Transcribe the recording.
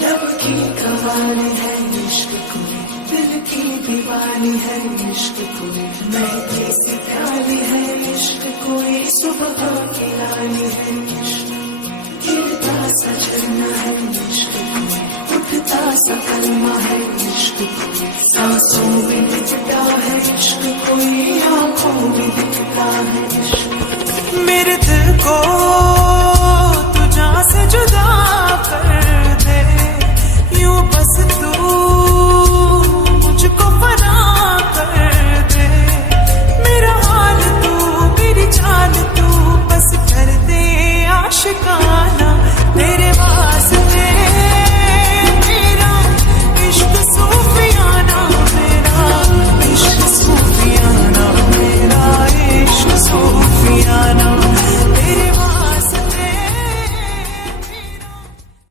लब की कवाली है इश्क कोई, दिल की दीवानी है इश्क कोई, महकी सी प्याली है इश्क कोई, सुबह की लाली है इश्क, गिरता सा झरना